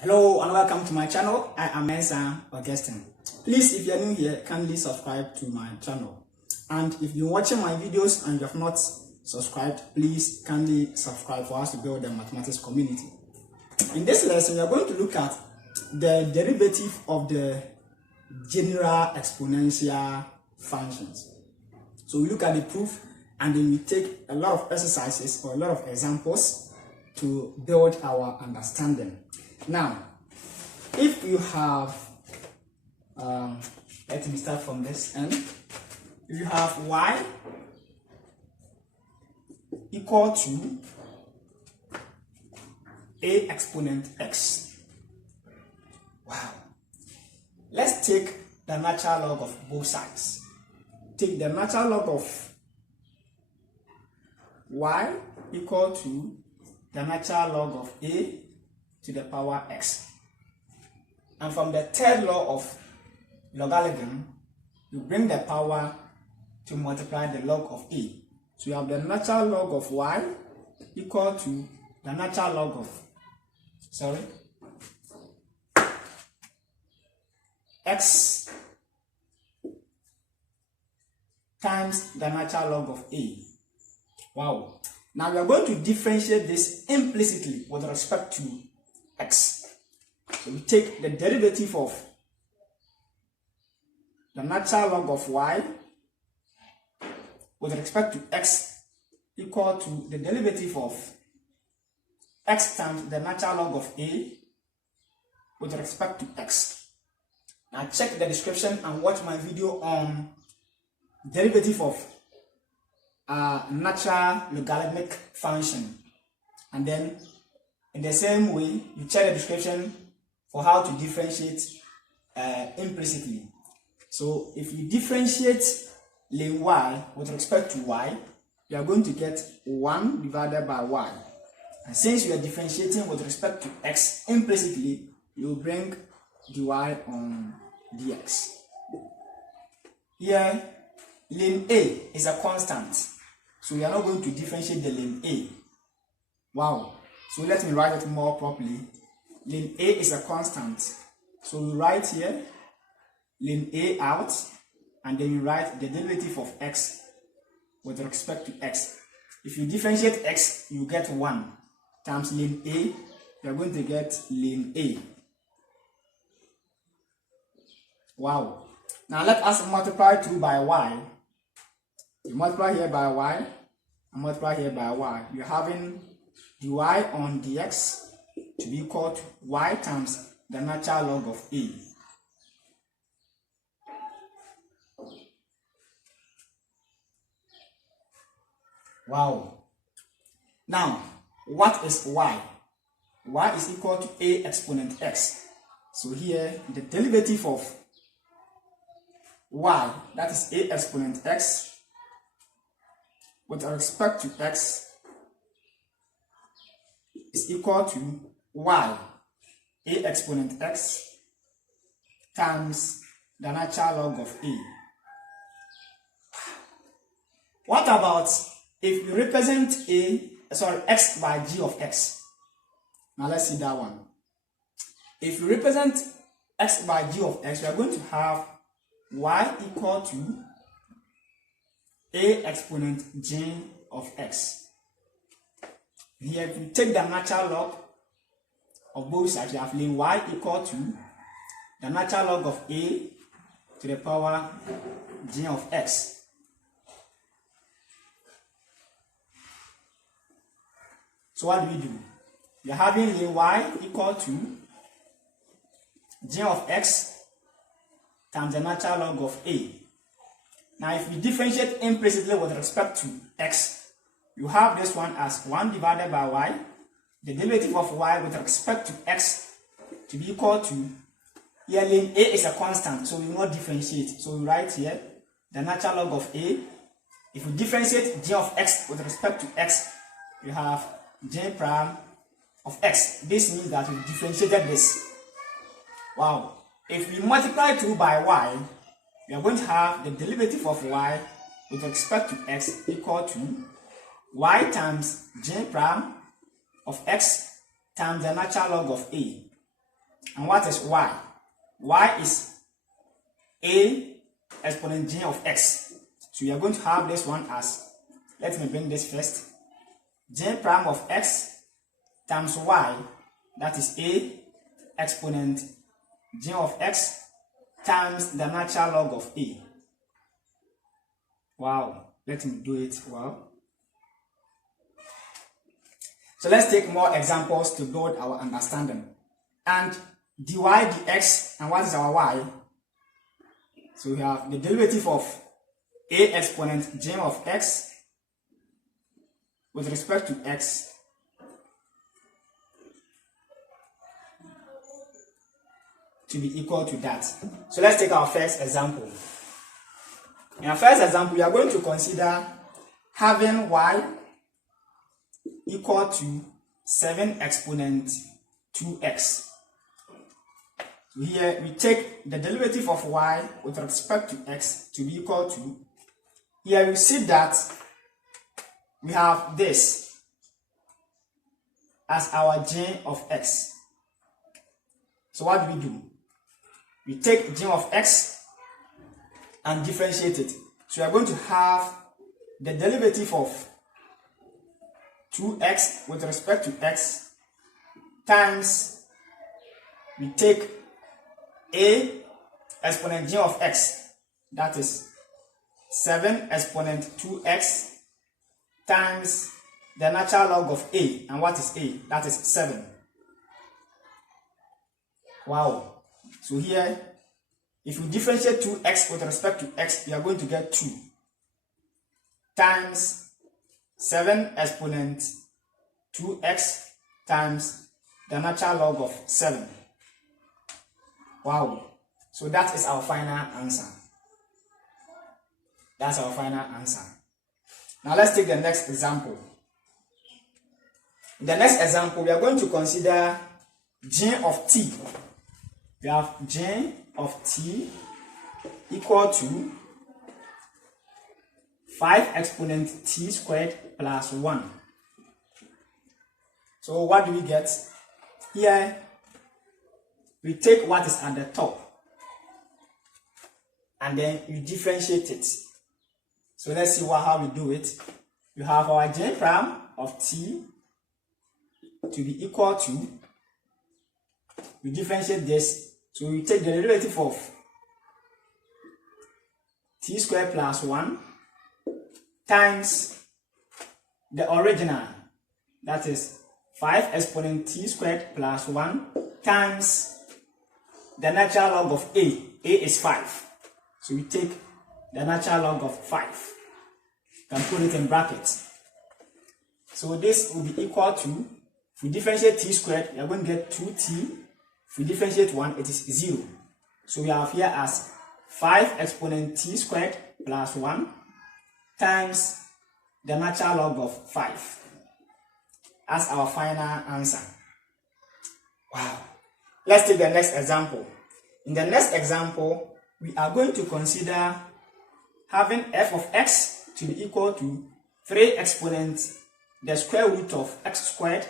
Hello and welcome to my channel. I am Mensa Augustine. Please, if you are new here, kindly subscribe to my channel. And if you're watching my videos and you have not subscribed, please kindly subscribe for us to build the mathematics community. In this lesson, we are going to look at the derivative of the general exponential functions. So we look at the proof and then we take a lot of exercises or a lot of examples to build our understanding. Now, if you have, let me start from this end. If you have y equal to a exponent x. Wow. Let's take the natural log of both sides. Take the natural log of y equal to the natural log of a to the power x. And from the third law of logarithm, you bring the power to multiply the log of a. So you have the natural log of y equal to the natural log of, x times the natural log of a. Wow. Now we are going to differentiate this implicitly with respect to x. So we take the derivative of the natural log of y with respect to x equal to the derivative of x times the natural log of a with respect to x. Now check the description and watch my video on derivative of natural logarithmic function, and then in the same way you check the description for how to differentiate implicitly. So if you differentiate ln y with respect to y, you are going to get 1 divided by y, and since you are differentiating with respect to x implicitly, you will bring dy on dx. Here ln a is a constant, so we are not going to differentiate the ln a. Wow. So let me write it more properly. Ln a is a constant. So we write here ln a out, and then you write the derivative of x with respect to x. If you differentiate x, you get 1 times ln a, you are going to get ln a. Wow. Now let us multiply 2 by y. You multiply here by y, and multiply here by y. You're having dy on dx to be equal to y times the natural log of a. Wow. Now, what is y? Y is equal to a exponent x. So here, the derivative of y, that is a exponent x, with respect to x, is equal to y, a exponent x, times the natural log of a. What about if you represent x by g of x? Now let's see that one. If you represent x by g of x, we are going to have y equal to a exponent g of x. Here, if you take the natural log of both sides, you have ln y equal to the natural log of a to the power g of x. So what do we do? You're having ln y equal to g of x times the natural log of a. Now if you differentiate implicitly with respect to x, you have this one as 1 divided by y, the derivative of y with respect to x to be equal to, here ln a is a constant, so we will not differentiate. So we write here the natural log of a. If you differentiate g of x with respect to x, you have g prime of x. This means that we differentiated this. Wow. If we multiply 2 by y, we are going to have the derivative of y with respect to x equal to y times g prime of x times the natural log of a. And what is y? Y is a exponent g of x. So we are going to have this one as, let me bring this first, g prime of x times y, that is a exponent g of x times the natural log of a. Wow, let me do it well. So let's take more examples to build our understanding. And dy dx, and what is our y? So we have the derivative of a exponent g of x with respect to x to be equal to that. So let's take our first example. In our first example, we are going to consider having y equal to 7 exponent 2x. So here we take the derivative of y with respect to x to be equal to, here you see that we have this as our g of x. So what do we do? We take g of x and differentiate it. So we are going to have the derivative of 2x with respect to x times, we take a exponent g of x, that is 7 exponent 2x times the natural log of a. And what is a? That is 7. Wow. So here, if we differentiate 2x with respect to x, we are going to get 2 times 7 exponent 2x times the natural log of 7. Wow. So that is our final answer. That's our final answer. Now let's take the next example. In the next example, we are going to consider g of t. We have g of t equal to 5 exponent t squared plus 1. So what do we get? Here, we take what is at the top and then you differentiate it. So let's see how we do it. You have our g prime of t to be equal to, we differentiate this, so we take the derivative of t squared plus 1 times the original, that is 5 exponent t squared plus 1 times the natural log of a. A is 5. So we take the natural log of 5. You can put it in brackets. So this will be equal to, if we differentiate t squared, we are going to get 2t. If we differentiate 1, it is 0. So we have here as 5 exponent t squared plus 1 times the natural log of 5 as our final answer. Wow. Let's take the next example. In the next example, we are going to consider having f of x to be equal to 3 exponent the square root of x squared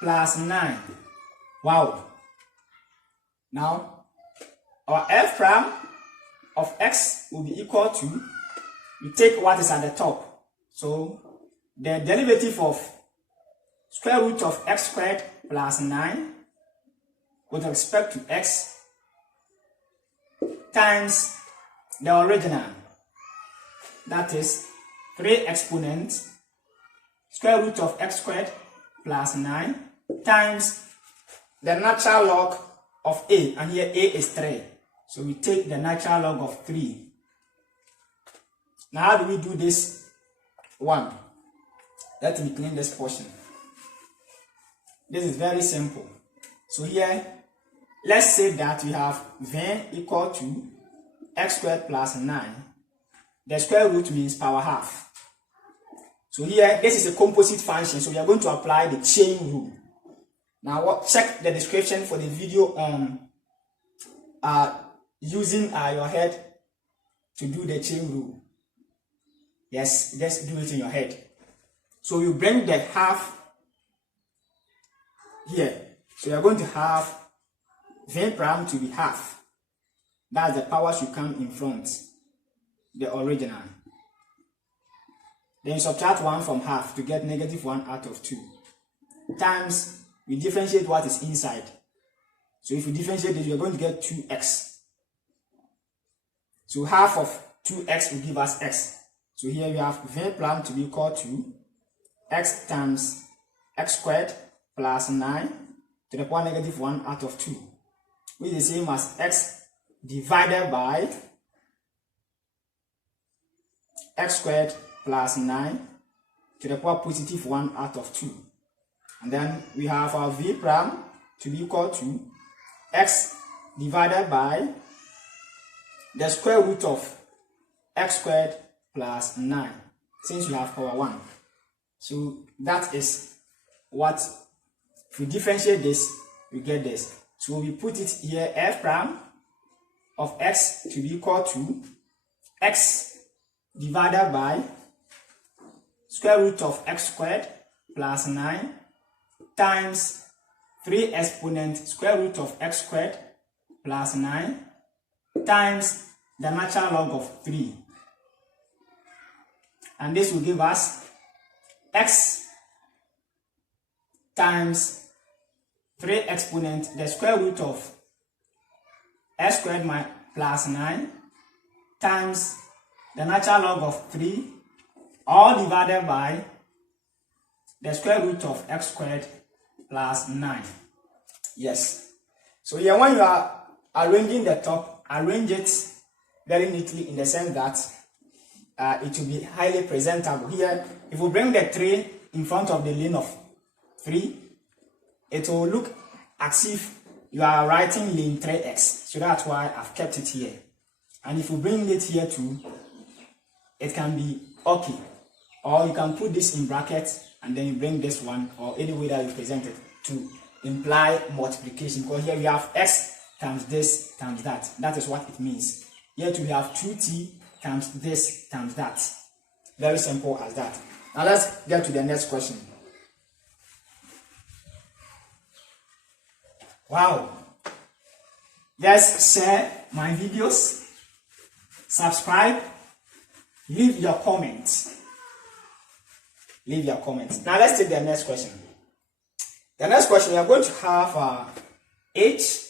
plus 9. Wow. Now, our f prime of x will be equal to, we take what is at the top. So, the derivative of square root of x squared plus 9 with respect to x times the original, that is 3 exponent square root of x squared plus 9 times the natural log of a, and here a is 3. So we take the natural log of 3. Now how do we do this one? Let me clean this portion. This is very simple. So here, let's say that we have v equal to x squared plus 9. The square root means power half. So here, this is a composite function, so we are going to apply the chain rule. Now check the description for the video on using your head to do the chain rule. Yes, just do it in your head. So you bring the half here. So you are going to have v prime to be half. That's the power should come in front, the original. Then subtract 1 from half to get -1 out of 2. Times, we differentiate what is inside. So if you differentiate this, you're going to get 2x. So half of 2x will give us x. So here we have v prime to be equal to x times x squared plus 9 to the power -1 out of 2, which is the same as x divided by x squared plus 9 to the power +1 out of 2. And then we have our v prime to be equal to x divided by the square root of x squared plus 9, since we have power 1. So that is what, if we differentiate this, we get this. So we put it here, f prime of x to be equal to x divided by square root of x squared plus 9 times 3 exponent square root of x squared plus 9 times the natural log of 3. And this will give us x times 3 exponent the square root of x squared plus 9 times the natural log of 3, all divided by the square root of x squared plus 9. Yes. So here, when you are arranging the top, arrange it very neatly in the sense that it will be highly presentable. Here, if we bring the 3 in front of the lane of 3, it will look as if you are writing lane 3x. So that's why I've kept it here. And if you bring it here too, it can be okay. Or you can put this in brackets and then you bring this one, or any way that you present it, to imply multiplication. Because here we have x times this times that. That is what it means. Here too we have 2t times this times that. Very simple as that. Now let's get to the next question. Wow. Let's share my videos, subscribe, leave your comments. Leave your comments. Now let's take the next question. The next question, we are going to have h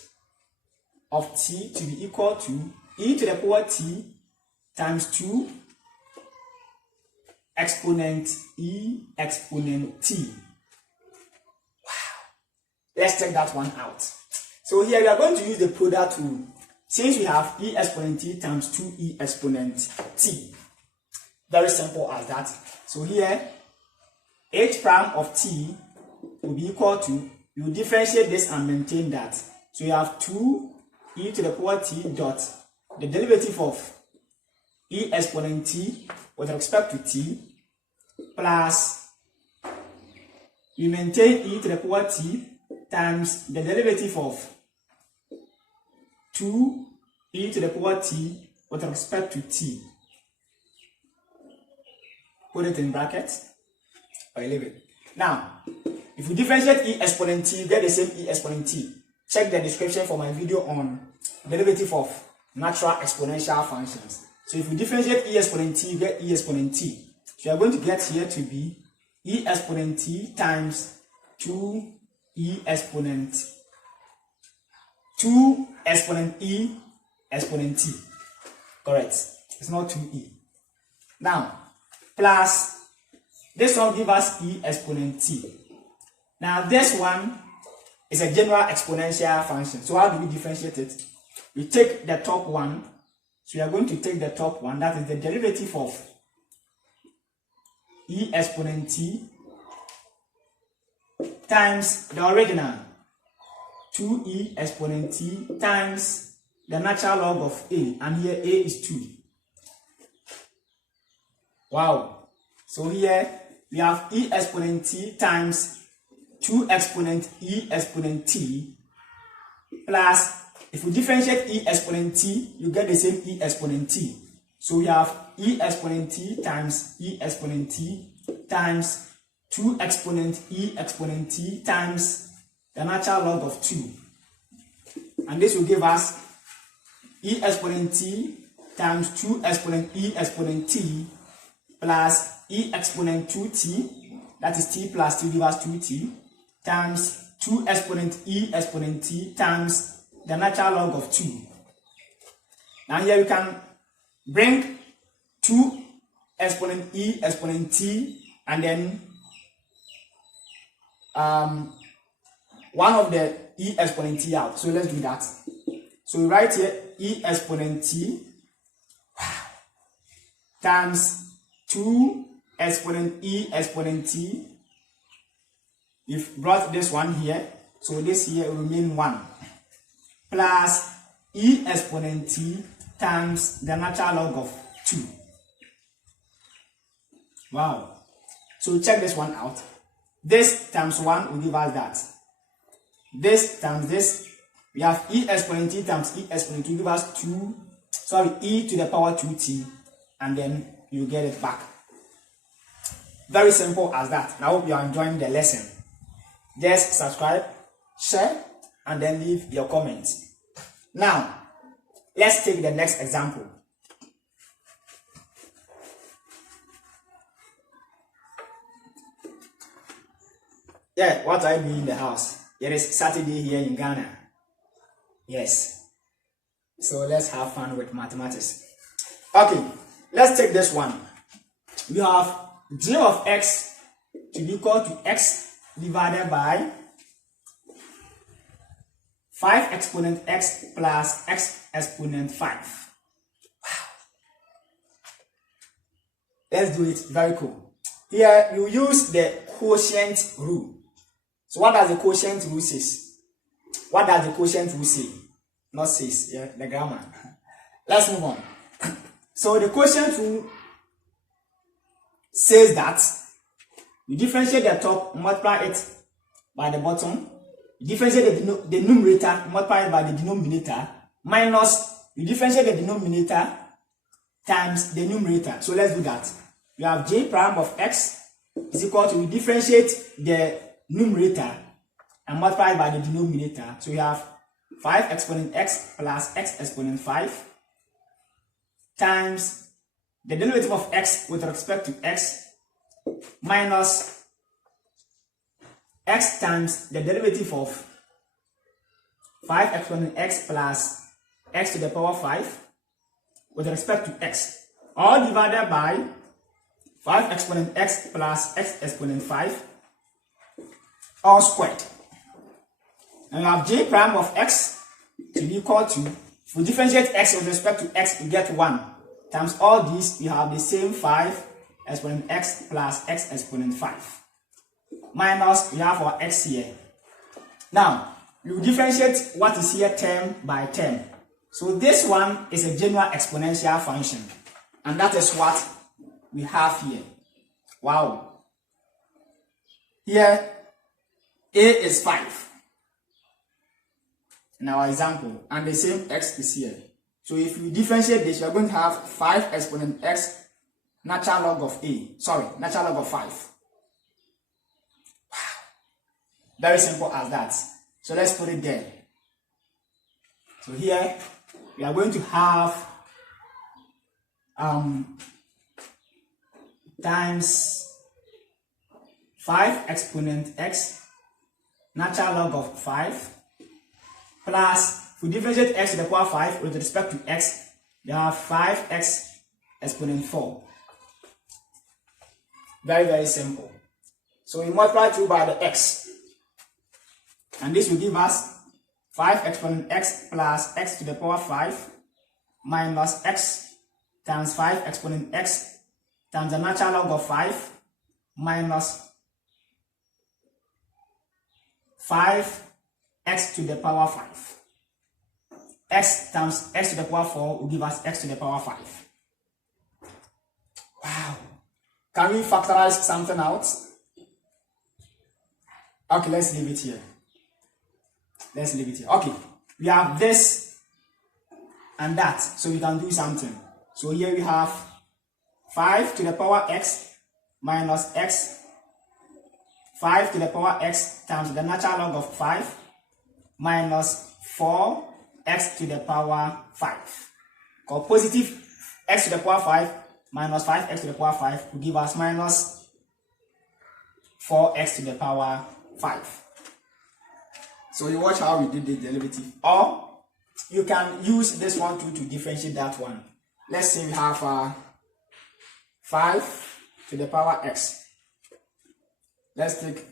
of t to be equal to e to the power t times 2 exponent e exponent t. Wow. Let's check that one out. So here we are going to use the product rule. Since we have e exponent t times 2e exponent t. Very simple as that. So here, h prime of t will be equal to, you differentiate this and maintain that. So you have 2e to the power t dot the derivative of e exponent t with respect to t plus you maintain e to the power t times the derivative of 2e to the power t with respect to t. Put it in brackets or leave it. Now, if you differentiate e exponent t, you get the same e exponent t. Check the description for my video on derivative of natural exponential functions. So if you differentiate e exponent t, you get e exponent t. So you are going to get here to be e exponent t times 2e exponent 2 exponent e exponent t. Correct. It's not 2e. Now, plus this one gives us e exponent t. Now this one is a general exponential function. So how do we differentiate it? We take the top one. So we are going to take the top one, that is the derivative of e exponent t times the original 2e exponent t times the natural log of a, and here a is 2. Wow. So here we have e exponent t times 2 exponent e exponent t plus, if we differentiate e exponent t, you get the same e exponent t. So we have e exponent t times e exponent t times 2 exponent e exponent t times the natural log of 2. And this will give us e exponent t times 2 exponent e exponent t plus e exponent 2t, that is t plus 2 give us 2t, times 2 exponent e exponent t times the natural log of 2. Now here we can bring 2 exponent e exponent t and then one of the e exponent t out. So let's do that. So we write here e exponent t times 2 exponent e exponent t. We've brought this one here, so this here will remain 1, plus e exponent t times the natural log of 2. Wow. So check this one out. This times 1 will give us that. This times this, we have e exponent t times e exponent 2 give us e to the power 2t, and then you get it back. Very simple as that. I hope you are enjoying the lesson. Just subscribe, share, and then leave your comments. Now, let's take the next example. Yeah, what are you doing in the house? It is Saturday here in Ghana. Yes. So let's have fun with mathematics. Okay, let's take this one. We have g of x to be equal to x divided by 5 exponent x plus x exponent 5. Wow. Let's do it. Very cool. Here you use the quotient rule. So what does the quotient rule say? What does the quotient rule say? Not says, yeah, the grammar. Let's move on. So the quotient rule says that you differentiate the top, multiply it by the bottom, you differentiate the numerator, multiply it by the denominator, minus you differentiate the denominator times the numerator. So let's do that. You have j prime of x is equal to, you differentiate the numerator and multiply by the denominator. So we have 5 exponent x plus x exponent 5 times the derivative of x with respect to x minus x times the derivative of 5 exponent x plus x to the power 5 with respect to x, all divided by 5 exponent x plus x exponent 5 all squared. And you have j prime of x to be equal to, if we differentiate x with respect to x, we get 1 times all these, we have the same 5 exponent x plus x exponent 5 minus we have our x here. Now you differentiate what is here term by term. So this one is a general exponential function, and that is what we have here. Wow. Here a is 5 in our example, and the same x is here. So if we differentiate this, we are going to have 5 exponent x natural log of natural log of 5. Wow. Very simple as that. So let's put it there. So here we are going to have times 5 exponent x natural log of 5 plus, if we differentiate x to the power 5 with respect to x, we have 5x exponent 4. Very, very simple. So we multiply 2 by the x, and this will give us 5 exponent x plus x to the power 5 minus x times 5 exponent x times the natural log of 5 minus 5x to the power 5. X times x to the power 4 will give us x to the power 5. Wow. Can we factorize something out? Okay, let's leave it here. Let's leave it here. Okay, we have this and that, so we can do something. So here we have 5 to the power x minus x 5 to the power x times the natural log of 5 minus 4x to the power 5. Because positive x to the power 5 minus 5x to the power 5 will give us minus 4x to the power 5. So you watch how we did the derivative. Or you can use this one too to differentiate that one. Let's say we have 5 to the power x. Let's take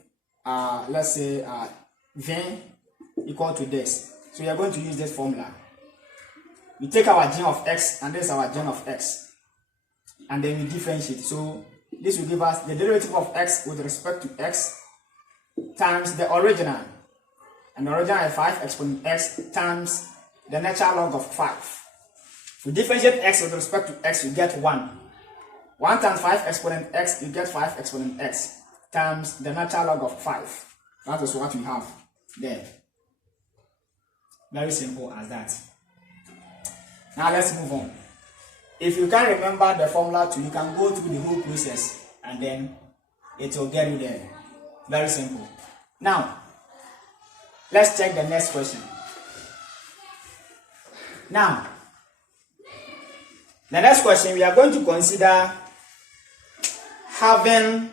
let's say v equal to this. So we are going to use this formula. We take our gen of x and this is our gen of x, and then we differentiate. So this will give us the derivative of x with respect to x times the original, and the original is 5 exponent x times the natural log of 5. If we differentiate x with respect to x, we get 1. 1 times 5 exponent x, you get 5 exponent x times the natural log of 5. That is what we have there. Very simple as that. Now let's move on. If you can remember the formula too, you can go through the whole process and then it will get you there. Very simple. Now, let's check the next question. Now, the next question, we are going to consider having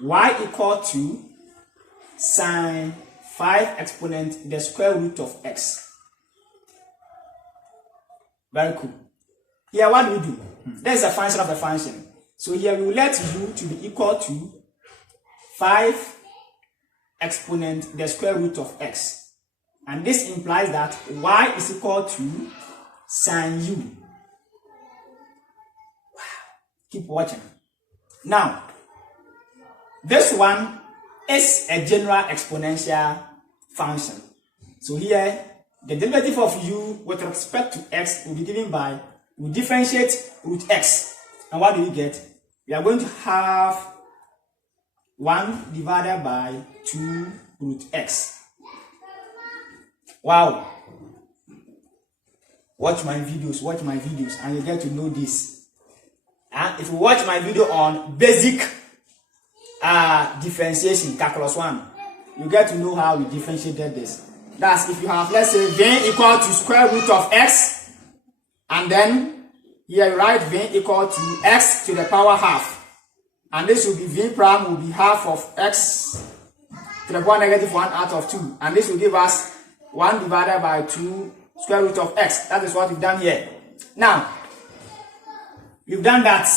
y equal to sine 5 exponent the square root of x. Very cool. Here, what do we do? There is a function of a function. So here we will let u to be equal to 5 exponent the square root of x. And this implies that y is equal to sine u. Wow. Keep watching. Now, this one is a general exponential function. So here, the derivative of u with respect to x will be given by, we differentiate root x. And what do we get? We are going to have 1 divided by 2 root x. Wow. Watch my videos, and you get to know this. And if you watch my video on basic differentiation, calculus 1, you get to know how we differentiated this. That's if you have, let's say, v equal to square root of x, and then here you write v equal to x to the power half, and this will be v prime will be half of x to the power negative 1 out of 2, and this will give us 1 divided by 2 square root of x. That is what we've done here. Now, we've done that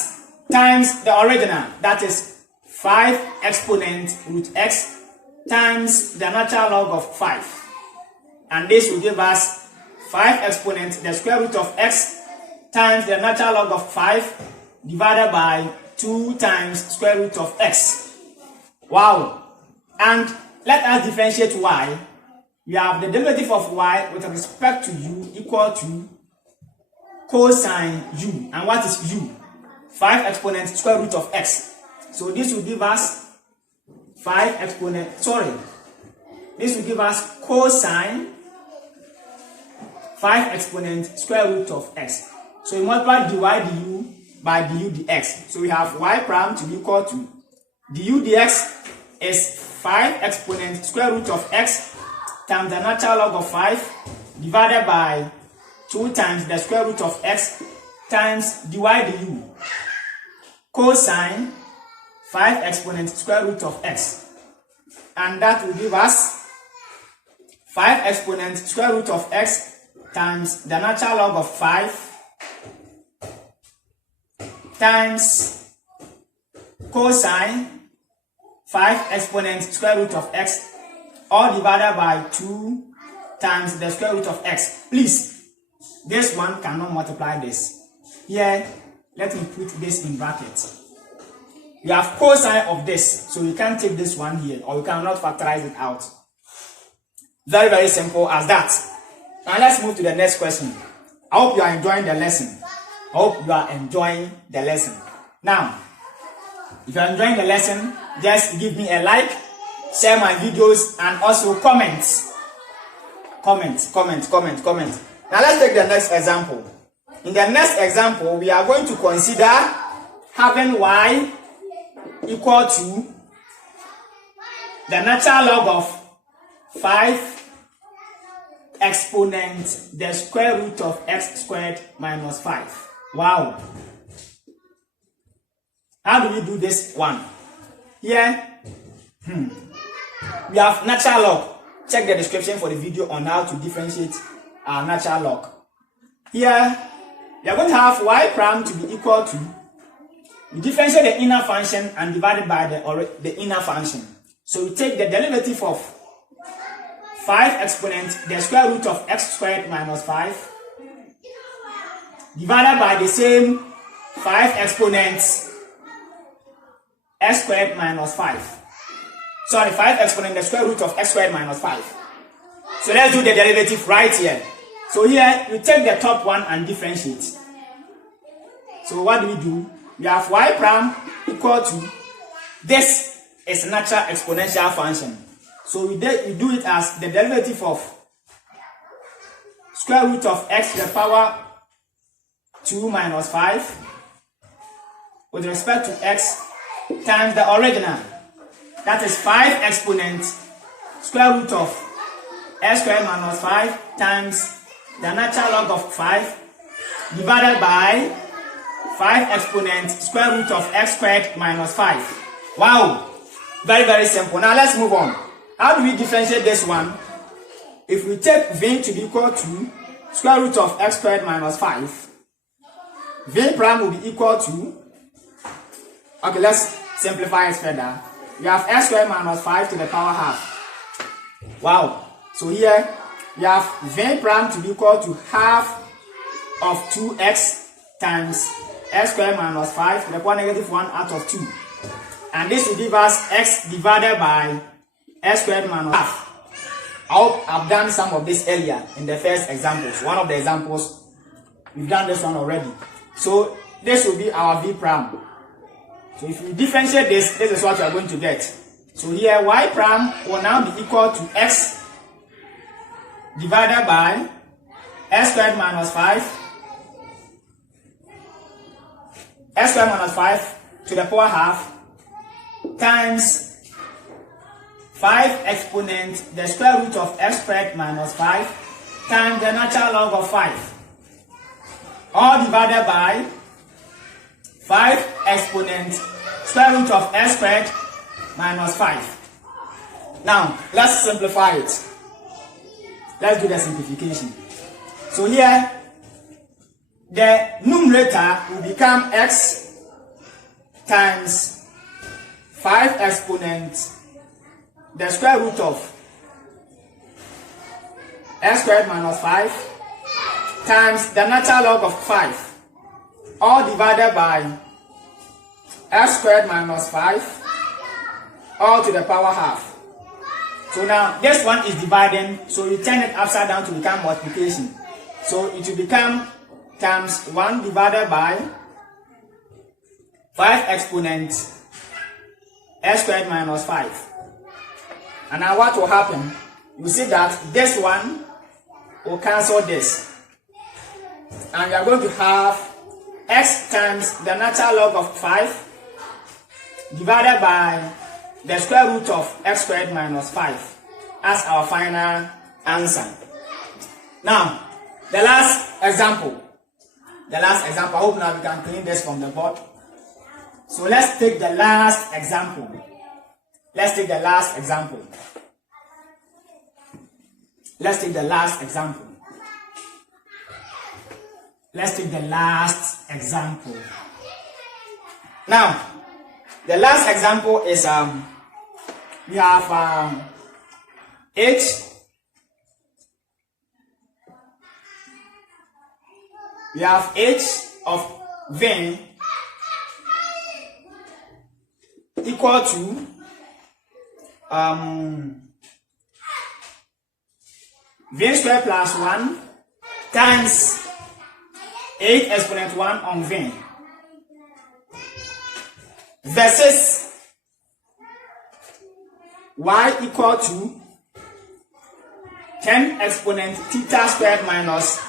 times the original, that is 5 exponent root x times the natural log of 5. And this will give us 5 exponent the square root of x times the natural log of 5 divided by 2 times square root of x. Wow. And let us differentiate y. We have the derivative of y with respect to u equal to cosine u. And what is u? 5 exponent square root of x. So this will give us 5 exponent, this will give us cosine 5 exponent square root of x. So we multiply dy du by du dx. So we have y prime to be equal to du dx is 5 exponent square root of x times the natural log of 5 divided by 2 times the square root of x times dy du cosine 5 exponent square root of x. And that will give us 5 exponent square root of x times the natural log of 5 times cosine 5 exponent square root of x, all divided by 2 times the square root of x. Please, this one cannot multiply this. Here, let me put this in brackets. We have cosine of this, so we can't take this one here, or we cannot factorize it out. Very, very simple as that. Now let's move to the next question. I hope you are enjoying the lesson. Now, if you are enjoying the lesson, just give me a like, share my videos, and also comment. Now let's take the next example. In the next example, we are going to consider having y equal to the natural log of 5 exponent the square root of x squared minus 5. Wow. How do we do this one? Here, we have natural log. Check the description for the video on how to differentiate our natural log. Here, we are going to have y prime to be equal to, we differentiate the inner function and divide it by the inner function. So we take the derivative of 5 exponent the square root of x squared minus 5 divided by the same 5 exponents x squared minus 5. Sorry, 5 exponent the square root of x squared minus 5. So let's do the derivative right here. So here we take the top one and differentiate. So what do? We have y prime equal to, this is natural exponential function. So we do it as the derivative of square root of x to the power 2 minus 5 with respect to x times the original. That is 5 exponent square root of x squared minus 5 times the natural log of 5 divided by 5 exponent square root of x squared minus 5. Wow! Very, very simple. Now let's move on. How do we differentiate this one? If we take v to be equal to square root of x squared minus 5, v prime will be equal to, okay, let's simplify it further. We have x squared minus 5 to the power half. Wow. So here we have v prime to be equal to half of 2x times x squared minus 5 to the power negative 1 out of 2. And this will give us x divided by x squared minus half. I hope I've done some of this earlier in the first examples. One of the examples, we've done this one already. So this will be our v prime. So if we differentiate this, this is what we are going to get. So here y prime will now be equal to x divided by x squared minus 5, x squared minus 5 to the power half times 5 exponent the square root of x squared minus 5 times the natural log of 5, all divided by 5 exponent square root of x squared minus 5. Now let's simplify it. Let's do the simplification. So here the numerator will become x times 5 exponent the square root of x squared minus 5 times the natural log of 5, all divided by x squared minus 5 all to the power half. So now this one is dividing, so you turn it upside down to become multiplication. So it will become times 1 divided by 5 exponent x squared minus 5. And now what will happen? You see that this one will cancel this. And we are going to have x times the natural log of 5 divided by the square root of x squared minus 5 as our final answer. Now, the last example. I hope now we can clean this from the board. So let's take the last example. Let's take the last example. Now, the last example is we have h of v equal to v squared plus 1 times 8 exponent 1 on v versus y equal to 10 exponent theta squared minus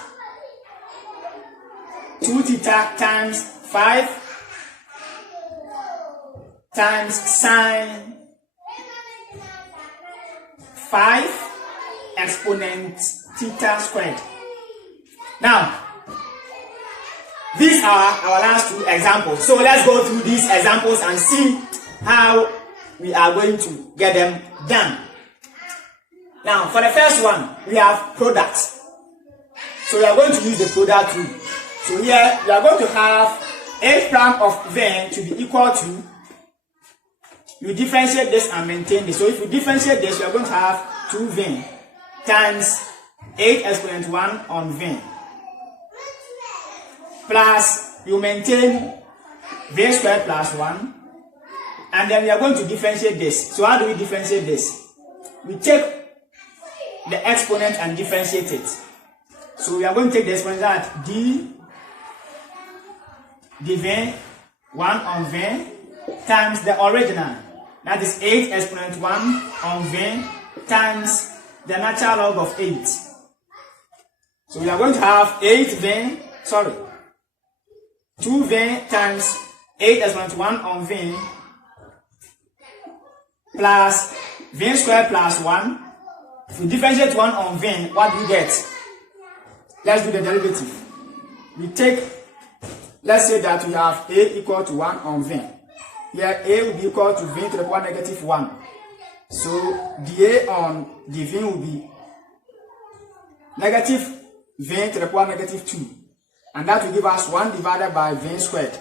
2 theta times 5 times sine 5 exponent theta squared. Now, these are our last two examples. So let's go through these examples and see how we are going to get them done. Now, for the first one, we have products. So we are going to use the product rule. So here, we are going to have h prime of v to be equal to, you differentiate this and maintain this. So if you differentiate this, we are going to have 2v times 8 exponent 1 on v. Plus, you maintain v squared plus 1. And then we are going to differentiate this. So how do we differentiate this? We take the exponent and differentiate it. So we are going to take the exponent that dv 1 on v times the original. That is 8 exponent 1 on v times the natural log of 8. So we are going to have 2v times 8 exponent 1 on v plus v squared plus 1. If we differentiate 1 on v, what do you get? Let's do the derivative. We take, let's say that we have a equal to 1 on v. Here a will be equal to v to the power negative 1. So dA on dv will be negative v to the power negative 2. And that will give us 1 divided by v squared.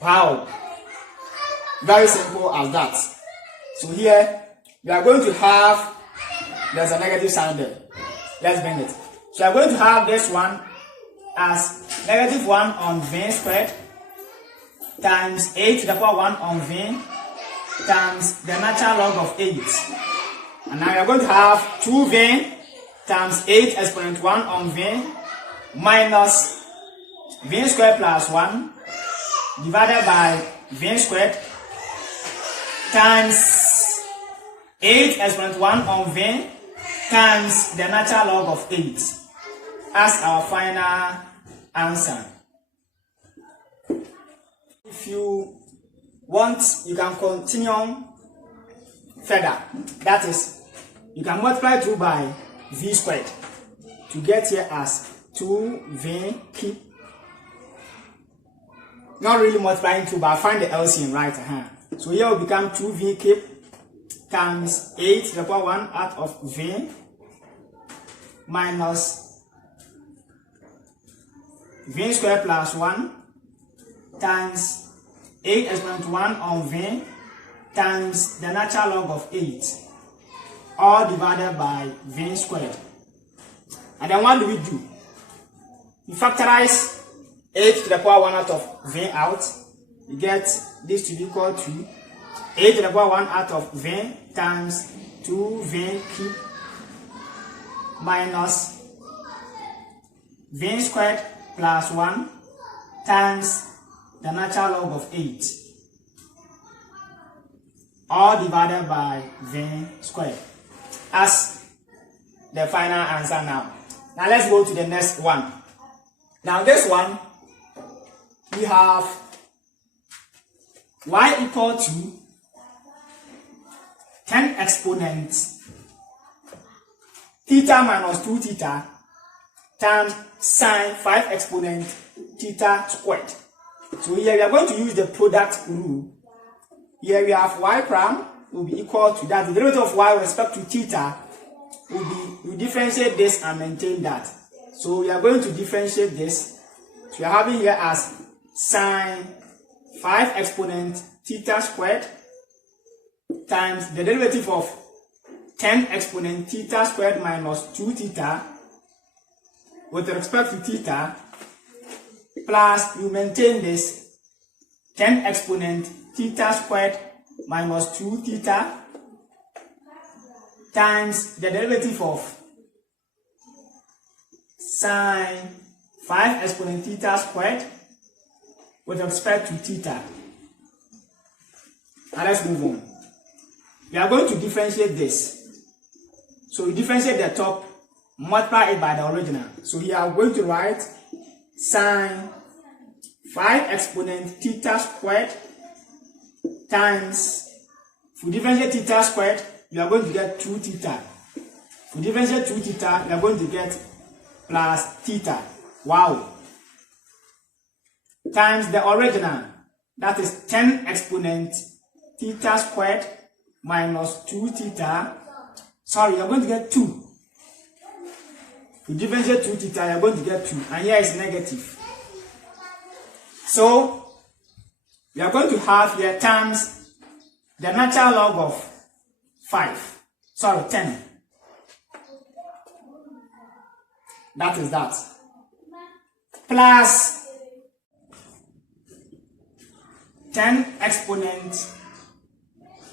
Wow! Very simple as that. So here, we are going to have, there's a negative sign there. Let's bring it. So we are going to have this one as negative 1 on v squared times 8 to the power 1 on v times the natural log of 8. And now we are going to have 2v times 8 exponent 1 on v minus v squared plus 1 divided by v squared times 8 exponent 1 on v times the natural log of 8 as our final answer. If you want, you can continue further. That is, you can multiply 2 by v squared to get here as 2v keep. Not really multiplying 2, but find the LCM right hand. So here will become 2v keep times 8 to the power 1 out of v minus v squared plus 1 times 8 exponent 1 on v times the natural log of 8, all divided by v squared. And then what do? We factorize 8 to the power 1 out of v out. You get this to be equal to 8 to the power 1 out of v times 2v cube minus v squared plus 1 times the natural log of 8, all divided by v squared as the final answer now. Now let's go to the next one. Now this one, we have y equal to 10 exponent theta minus 2 theta times sine 5 exponent theta squared. So here we are going to use the product rule. Here we have y prime will be equal to that. The derivative of y with respect to theta will be, we differentiate this and maintain that. So we are going to differentiate this. So we are having here as sine 5 exponent theta squared times the derivative of 10 exponent theta squared minus 2 theta with respect to theta, plus you maintain this 10 exponent theta squared minus 2 theta times the derivative of sine 5 exponent theta squared with respect to theta. Now let's move on. We are going to differentiate this. So we differentiate the top, multiply it by the original. So here I'm going to write sine 5 exponent theta squared times, if we differentiate theta squared, you are going to get 2 theta. If we differentiate 2 theta, you are going to get plus theta. Wow. Times the original, that is 10 exponent theta squared minus 2 theta. Sorry, you are going to get 2. If you differentiate 2 theta, you are going to get 2. And here is negative. So, we are going to have here times the natural log of 10. That is that. Plus 10 exponent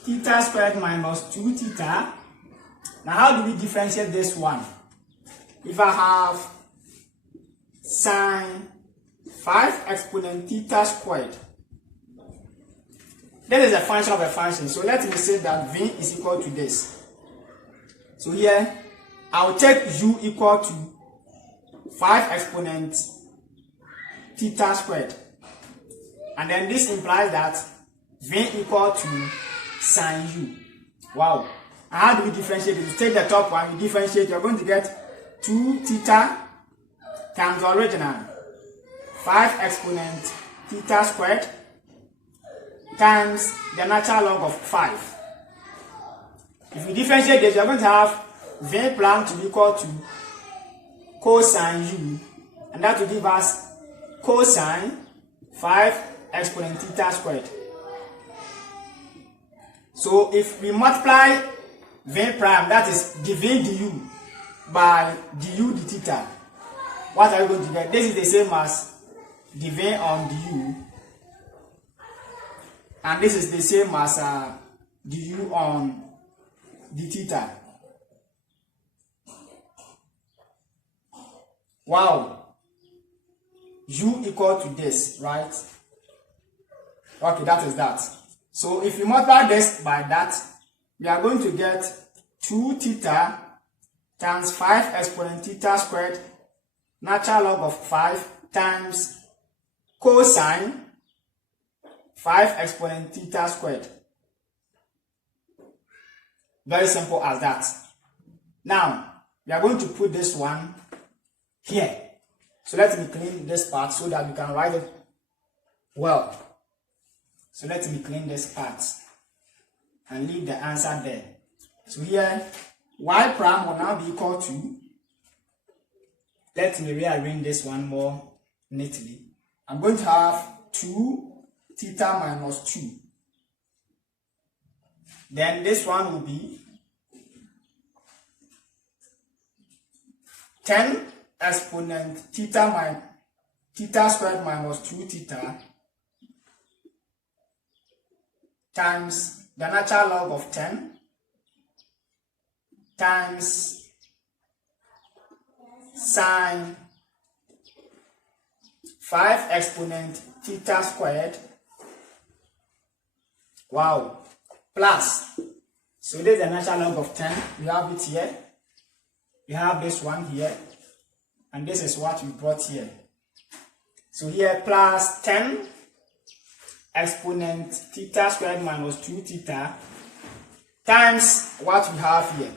theta squared minus 2 theta. Now how do we differentiate this one? If I have sine 5 exponent theta squared, this is a function of a function. So let me say that v is equal to this. So here, I'll take u equal to 5 exponent theta squared. And then this implies that v equal to sine u. Wow. And how do we differentiate it? You take the top one, you differentiate, you're going to get 2 theta times the original 5 exponent theta squared times the natural log of 5. If you differentiate this, you're going to have v prime to be equal to cosine u, and that will give us cosine 5 exponent theta squared. So if we multiply v prime, that is dv du by du d theta, what are we going to get? This is the same as dv on du, and this is the same as du on d theta. Wow. U equal to this, right? Okay, that is that. So if you multiply this by that, we are going to get 2 theta times 5 exponent theta squared natural log of 5 times cosine 5 exponent theta squared. Very simple as that. Now, we are going to put this one here. So let me clean this part so that we can write it well. So let me clean this part and leave the answer there. So here, y prime will now be equal to, let me rearrange this one more neatly. I'm going to have 2 theta minus 2. Then this one will be 10 exponent theta squared minus 2 theta times the natural log of 10 times sine 5 exponent theta squared. Wow. Plus, so this is the natural log of 10. We have it here. We have this one here. And this is what we brought here. So here plus 10 exponent theta squared minus 2 theta times what we have here.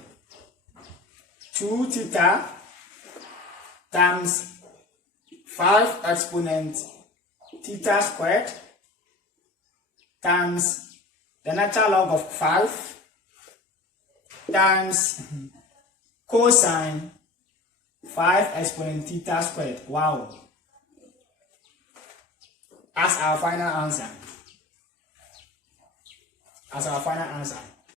2 theta times 5 exponent theta squared times the natural log of 5 times cosine 5 exponent theta squared. Wow. As our final answer.